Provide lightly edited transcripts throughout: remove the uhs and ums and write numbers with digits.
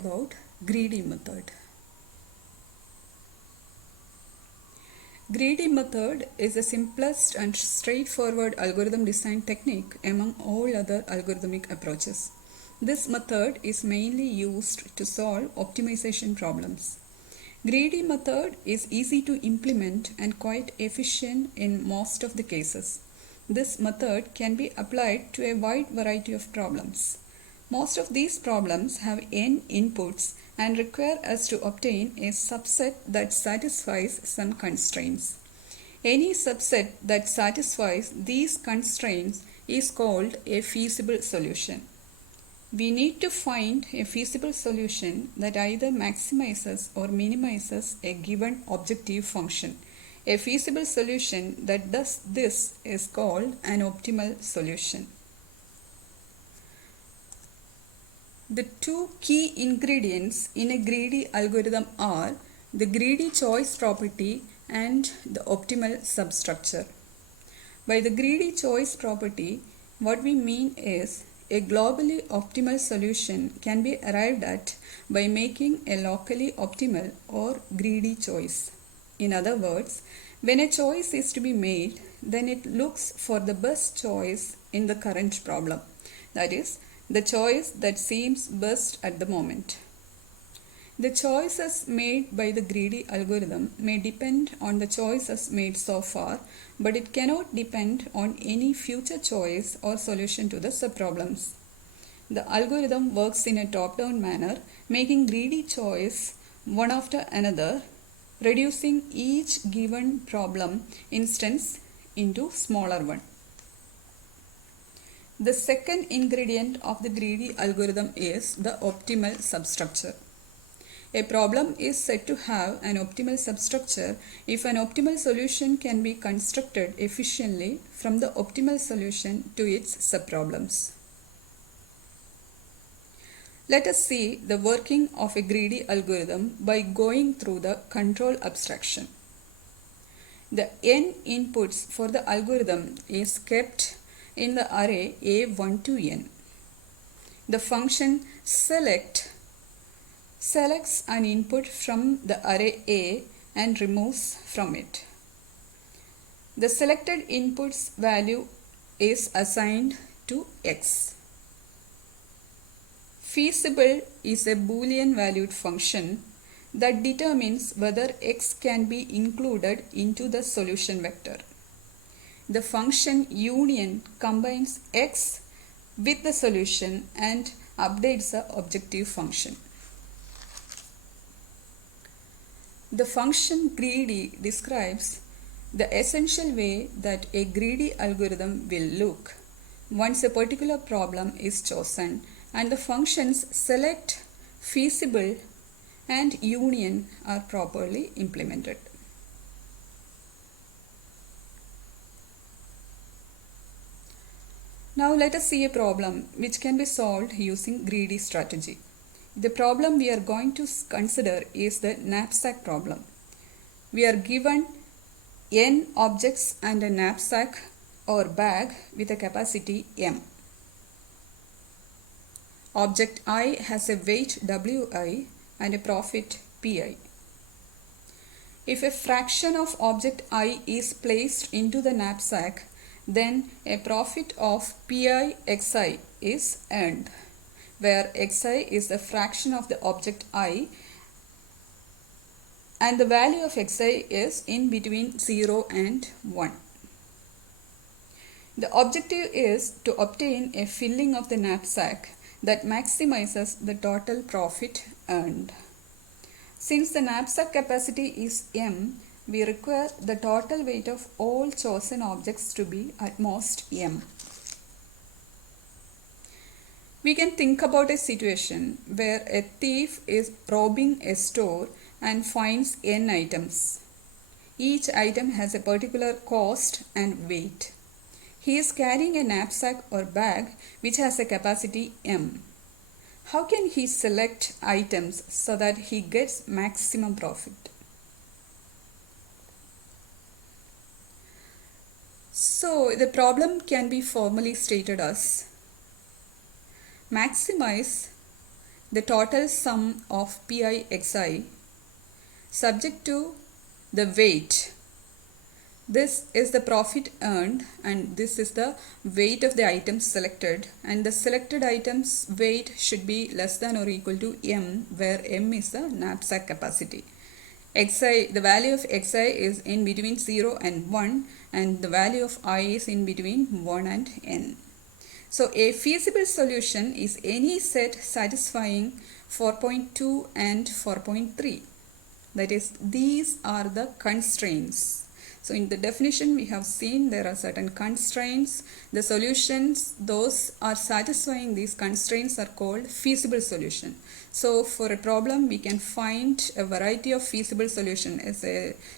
About greedy method. Greedy method is the simplest and straightforward algorithm design technique among all other algorithmic approaches. This method is mainly used to solve optimization problems. Greedy method is easy to implement and quite efficient in most of the cases. This method can be applied to a wide variety of problems. Most of these problems have n inputs and require us to obtain a subset that satisfies some constraints. Any subset that satisfies these constraints is called a feasible solution. We need to find a feasible solution that either maximizes or minimizes a given objective function. A feasible solution that does this is called an optimal solution. The two key ingredients in a greedy algorithm are the greedy choice property and the optimal substructure. By the greedy choice property, what we mean is a globally optimal solution can be arrived at by making a locally optimal or greedy choice. In other words, when a choice is to be made, then it looks for the best choice in the current problem. That is, the choice that seems best at the moment. The choices made by the greedy algorithm may depend on the choices made so far, but it cannot depend on any future choice or solution to the subproblems. The algorithm works in a top-down manner, making greedy choice one after another, reducing each given problem instance into smaller one. The second ingredient of the greedy algorithm is the optimal substructure. A problem is said to have an optimal substructure if an optimal solution can be constructed efficiently from the optimal solution to its subproblems. Let us see the working of a greedy algorithm by going through the control abstraction. The n inputs for the algorithm is kept in the array A1 to n. The function select selects an input from the array A and removes from it. The selected input's value is assigned to x. Feasible is a Boolean valued function that determines whether x can be included into the solution vector. The function union combines x with the solution and updates the objective function. The function greedy describes the essential way that a greedy algorithm will look once a particular problem is chosen and the functions select, feasible, and union are properly implemented. Now let us see a problem which can be solved using greedy strategy. The problem we are going to consider is the knapsack problem. We are given n objects and a knapsack or bag with a capacity m. Object I has a weight wi and a profit pi. If a fraction of object I is placed into the knapsack, then a profit of pi xi is earned, where xi is the fraction of the object I and the value of xi is in between 0 and 1. The objective is to obtain a filling of the knapsack that maximizes the total profit earned. Since the knapsack capacity is m, we require the total weight of all chosen objects to be at most m. We can think about a situation where a thief is robbing a store and finds n items. Each item has a particular cost and weight. He is carrying a knapsack or bag which has a capacity m. How can he select items so that he gets maximum profit? So the problem can be formally stated as maximize the total sum of pi xi subject to the weight. This is the profit earned and this is the weight of the items selected, and the selected items weight should be less than or equal to m, where m is the knapsack capacity. Xi, the value of xi is in between 0 and 1, and the value of I is in between 1 and n. So a feasible solution is any set satisfying 4.2 and 4.3. That is, these are the constraints. So in the definition we have seen there are certain constraints. The solutions, those are satisfying these constraints, are called feasible solution. So for a problem we can find a variety of feasible solutions,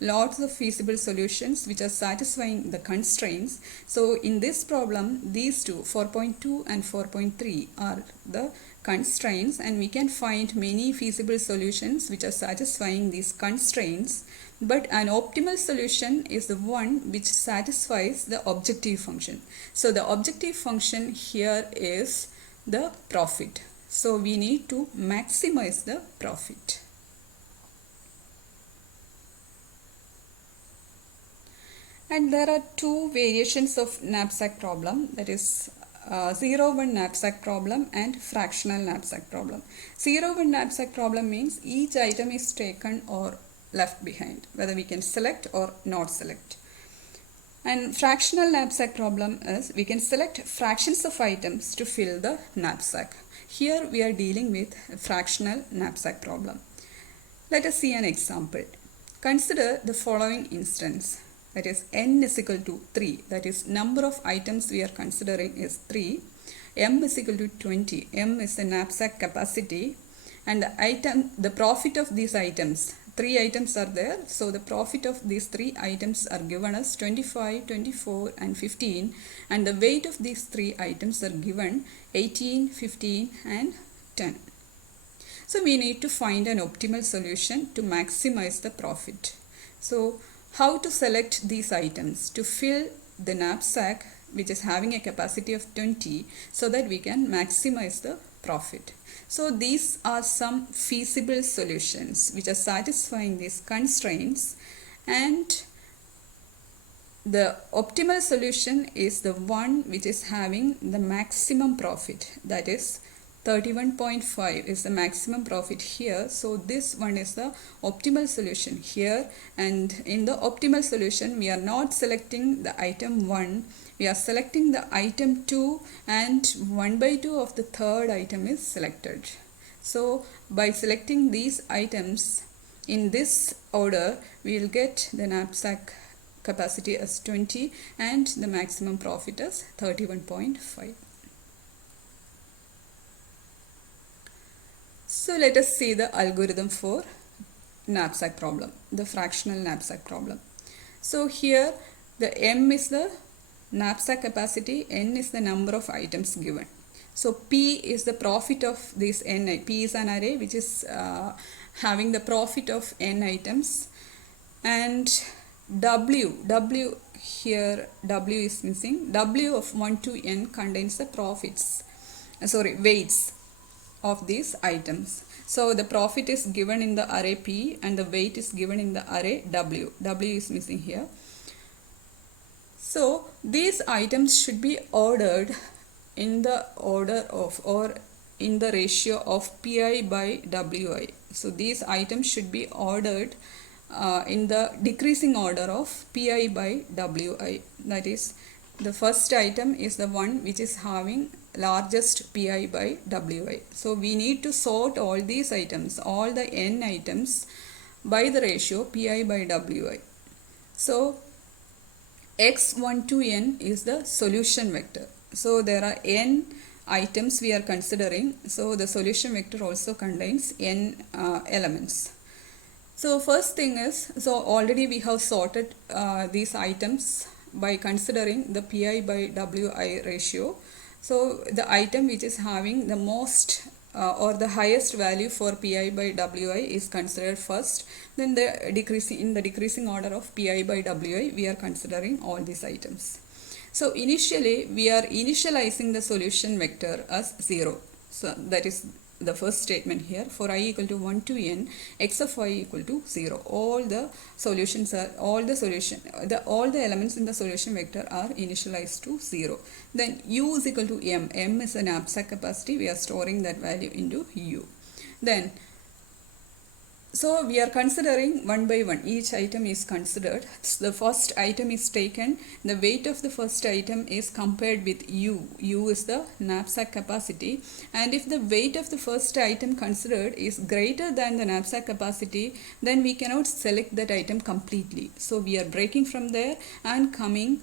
lots of feasible solutions which are satisfying the constraints. So in this problem these two, 4.2 and 4.3, are the constraints, and we can find many feasible solutions which are satisfying these constraints. But an optimal solution is the one which satisfies the objective function. So the objective function here is the profit. So we need to maximize the profit. And there are two variations of knapsack problem, that is 0-1 knapsack problem and fractional knapsack problem. 0-1 knapsack problem means each item is taken or left behind, whether we can select or not select. And fractional knapsack problem is we can select fractions of items to fill the knapsack. Here we are dealing with a fractional knapsack problem. Let us see an example. Consider the following instance, that is n is equal to 3, that is number of items we are considering is 3, m is equal to 20, m is the knapsack capacity, and the profit of these items, 3 items are there, so the profit of these 3 items are given as 25, 24 and 15, and the weight of these 3 items are given 18, 15 and 10. So we need to find an optimal solution to maximize the profit. So how to select these items to fill the knapsack which is having a capacity of 20 so that we can maximize the profit. So these are some feasible solutions which are satisfying these constraints, and the optimal solution is the one which is having the maximum profit, that is 31.5 is the maximum profit here. So this one is the optimal solution here, and in the optimal solution we are not selecting the item 1, we are selecting the item 2, and 1/2 of the third item is selected. So by selecting these items in this order, we will get the knapsack capacity as 20 and the maximum profit as 31.5. So let us see the algorithm for knapsack problem, the fractional knapsack problem. So here the m is the knapsack capacity, n is the number of items given. So P is the profit of this n. P is an array which is having the profit of n items, and W here, W is missing. W of 1 to n contains the weights of these items. So the profit is given in the array P and the weight is given in the array W. W is missing here. So these items should be ordered in the order of, or in the ratio of Pi by Wi. So these items should be ordered in the decreasing order of Pi by Wi. That is, the first item is the one which is having largest Pi by Wi. So we need to sort all these items, all the n items, by the ratio Pi by Wi. So x1 to n is the solution vector. So there are n items we are considering, so the solution vector also contains n elements. So first thing is, so already we have sorted these items by considering the Pi by Wi ratio. So the item which is having the most or the highest value for Pi by Wi is considered first. Then the decreasing order of Pi by Wi, we are considering all these items. So initially we are initializing the solution vector as 0. So that is the first statement here, for I equal to 1 to n, x of y equal to 0. All the solutions are, all the elements in the solution vector are initialized to 0. Then u is equal to m. M is a knapsack capacity. We are storing that value into u. Then so we are considering one by one. Each item is considered. So the first item is taken. The weight of the first item is compared with U. U is the knapsack capacity. And if the weight of the first item considered is greater than the knapsack capacity, then we cannot select that item completely. So we are breaking from there and coming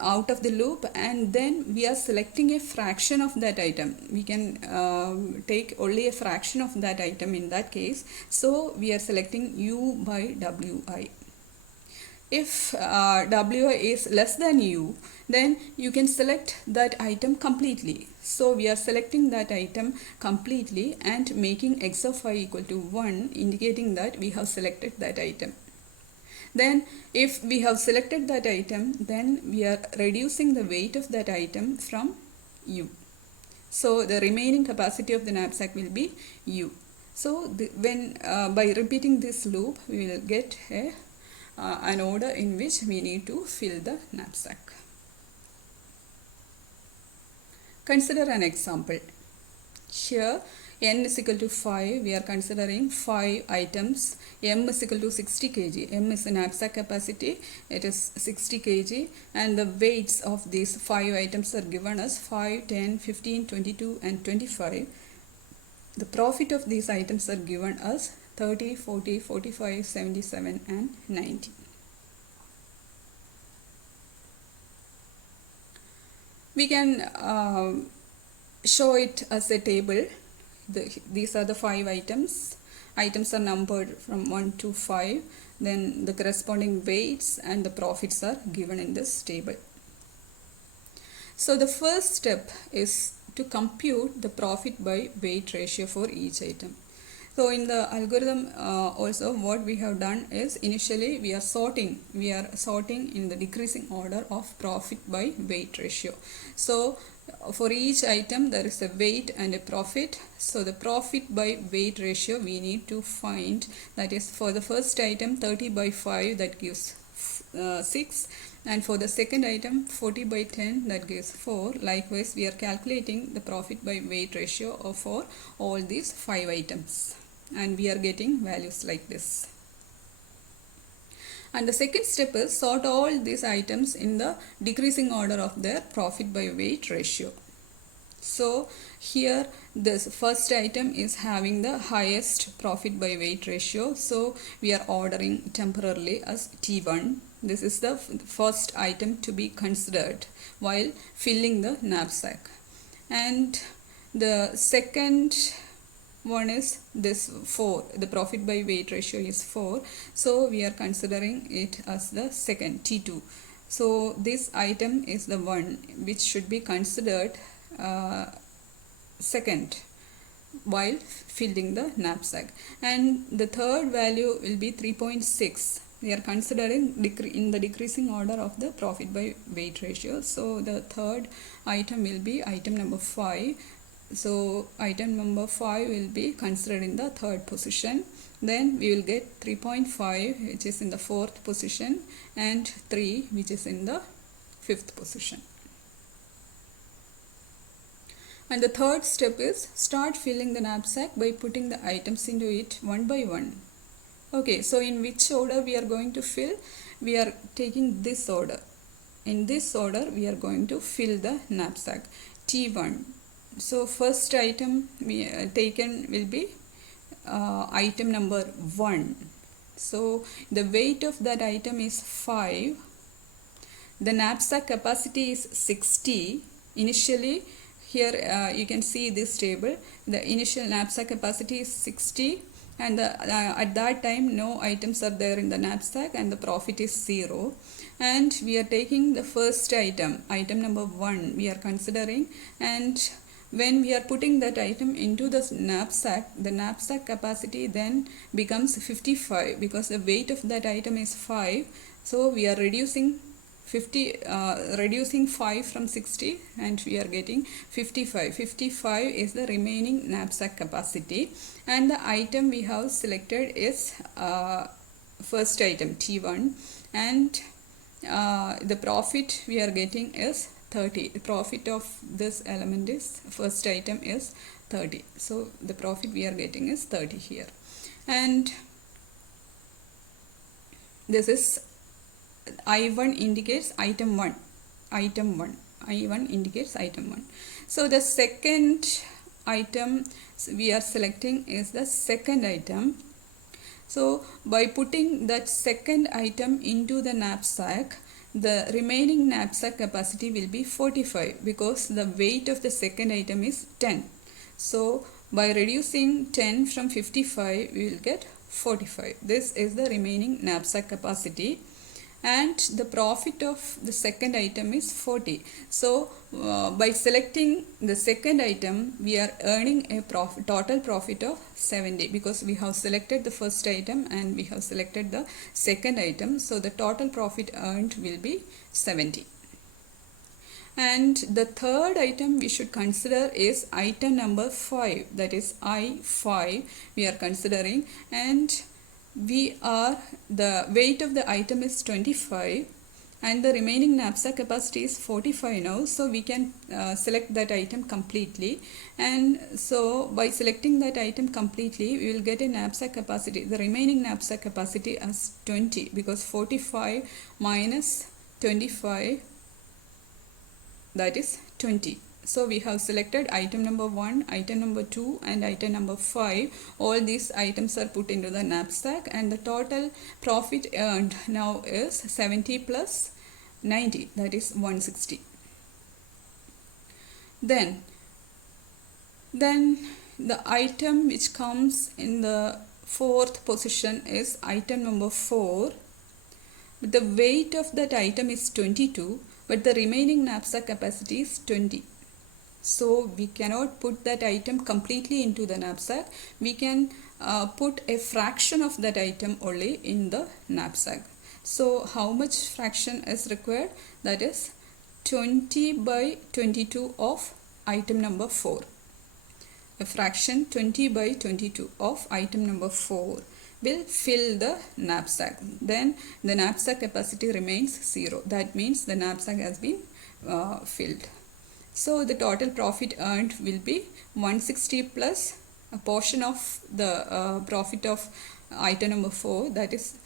out of the loop, and then we are selecting a fraction of that item. We can take only a fraction of that item in that case. So we are selecting u by wi. If wi is less than u, then you can select that item completely. So we are selecting that item completely and making x of y equal to 1, indicating that we have selected that item. Then if we have selected that item, then we are reducing the weight of that item from u. So the remaining capacity of the knapsack will be u. So by repeating this loop, we will get an order in which we need to fill the knapsack. Consider an example. Here n is equal to 5, we are considering 5 items. M is equal to 60 kg. M is the knapsack capacity, it is 60 kg, and the weights of these 5 items are given as 5, 10, 15, 22 and 25. The profit of these items are given as 30, 40, 45, 77 and 90. We can show it as a table. These are the 5 items. Items are numbered from 1 to 5. Then the corresponding weights and the profits are given in this table. So the first step is to compute the profit by weight ratio for each item. So in the algorithm also what we have done is, initially we are sorting in the decreasing order of profit by weight ratio. So for each item there is a weight and a profit. So the profit by weight ratio we need to find, that is for the first item 30 by 5, that gives 6, and for the second item 40 by 10, that gives 4. Likewise we are calculating the profit by weight ratio for all these 5 items, and we are getting values like this. And the second step is sort all these items in the decreasing order of their profit by weight ratio. So here this first item is having the highest profit by weight ratio, so we are ordering temporarily as T1. This is the first item to be considered while filling the knapsack. And the second one is this 4. The profit by weight ratio is 4, so we are considering it as the second, T2. So this item is the one which should be considered second while filling the knapsack. And the third value will be 3.6. We are considering in the decreasing order of the profit by weight ratio. So the third item will be item number 5. So item number 5 will be considered in the third position. Then we will get 3.5, which is in the fourth position, and 3, which is in the fifth position. And the third step is start filling the knapsack by putting the items into it one by one. Okay, so in which order we are going to fill? We are taking this order. In this order we are going to fill the knapsack. T1. So first item we taken will be item number 1. So the weight of that item is 5. The knapsack capacity is 60. Initially here you can see this table. The initial knapsack capacity is 60, and at that time no items are there in the knapsack, and the profit is 0. And we are taking the first item, item number 1 we are considering, and when we are putting that item into the knapsack capacity then becomes 55, because the weight of that item is 5. So we are reducing reducing 5 from 60 and we are getting 55. 55 is the remaining knapsack capacity, and the item we have selected is first item T1, and the profit we are getting is 30. The profit of this element is first item is 30. So the profit we are getting is 30 here, and this is I1 indicates item 1. I1 indicates item 1. So the second item we are selecting is the second item. So by putting that second item into the knapsack, the remaining knapsack capacity will be 45 because the weight of the second item is 10. So by reducing 10 from 55, we will get 45. This is the remaining knapsack capacity, and the profit of the second item is 40. So by selecting the second item, we are earning a total profit of 70 because we have selected the first item and we have selected the second item. So the total profit earned will be 70. And the third item we should consider is item number 5, that is I5 we are considering, and the weight of the item is 25 and the remaining knapsack capacity is 45 now, so we can select that item completely. And so by selecting that item completely, we will get a knapsack capacity, the remaining knapsack capacity as 20, because 45 minus 25, that is 20. So we have selected item number 1, item number 2 and item number 5. All these items are put into the knapsack, and the total profit earned now is 70 plus 90, that is 160. Then the item which comes in the fourth position is item number 4. The weight of that item is 22, but the remaining knapsack capacity is 20. So we cannot put that item completely into the knapsack. We can put a fraction of that item only in the knapsack. So how much fraction is required? That is 20 by 22 of item number 4. A fraction 20 by 22 of item number 4 will fill the knapsack. Then the knapsack capacity remains 0. That means the knapsack has been filled. So the total profit earned will be 160 plus a portion of the profit of item number 4, that is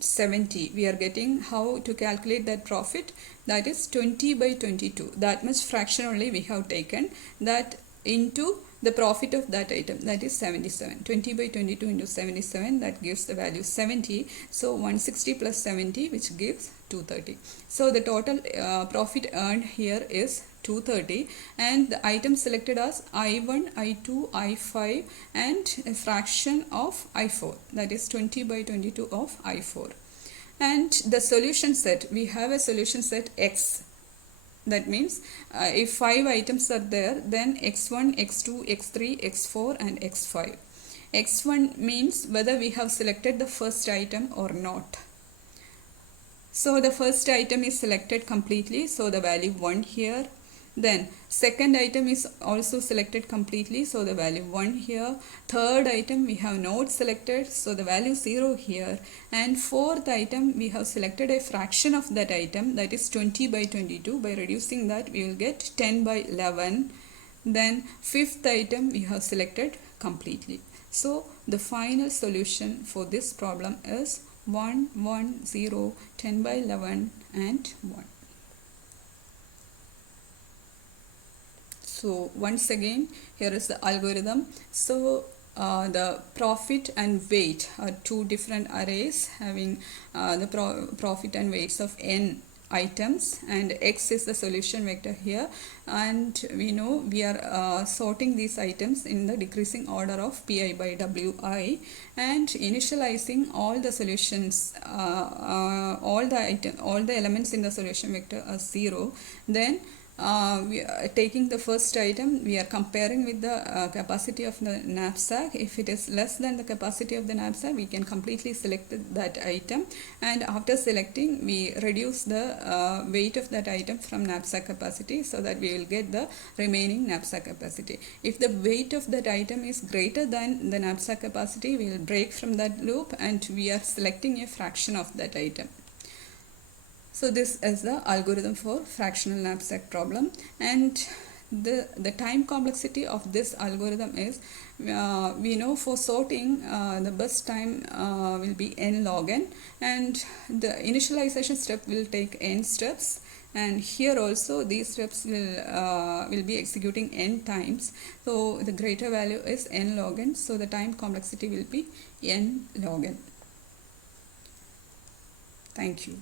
70. We are getting how to calculate that profit, that is 20 by 22. That much fraction only we have taken that into the profit of that item, that is 77. 20 by 22 into 77, that gives the value 70. So 160 plus 70, which gives 230. So the total profit earned here is 230, and the items selected as I1, I2, I5 and a fraction of I4, that is 20 by 22 of I4. And the solution set, we have a solution set X. That means if 5 items are there, then x1, x2, x3, x4 and x5. x1 means whether we have selected the first item or not. So the first item is selected completely, so the value 1 here. Then second item is also selected completely, so the value 1 here. Third item we have not selected, so the value 0 here. And fourth item we have selected a fraction of that item, that is 20 by 22. By reducing that, we will get 10 by 11. Then fifth item we have selected completely. So the final solution for this problem is 1, 1, 0, 10 by 11 and 1. So once again, here is the algorithm. So the profit and weight are two different arrays having the profit and weights of n items, and x is the solution vector here, and we know we are sorting these items in the decreasing order of pi by wi and initializing all the solutions, all the elements in the solution vector as 0. Then we are taking the first item, we are comparing with the capacity of the knapsack. If it is less than the capacity of the knapsack, we can completely select that item, and after selecting we reduce the weight of that item from knapsack capacity, so that we will get the remaining knapsack capacity. If the weight of that item is greater than the knapsack capacity, we will break from that loop and we are selecting a fraction of that item. So this is the algorithm for fractional knapsack problem, and the time complexity of this algorithm is, we know for sorting the best time will be n log n, and the initialization step will take n steps, and here also these steps will be executing n times, so the greater value is n log n, so the time complexity will be n log n. Thank you.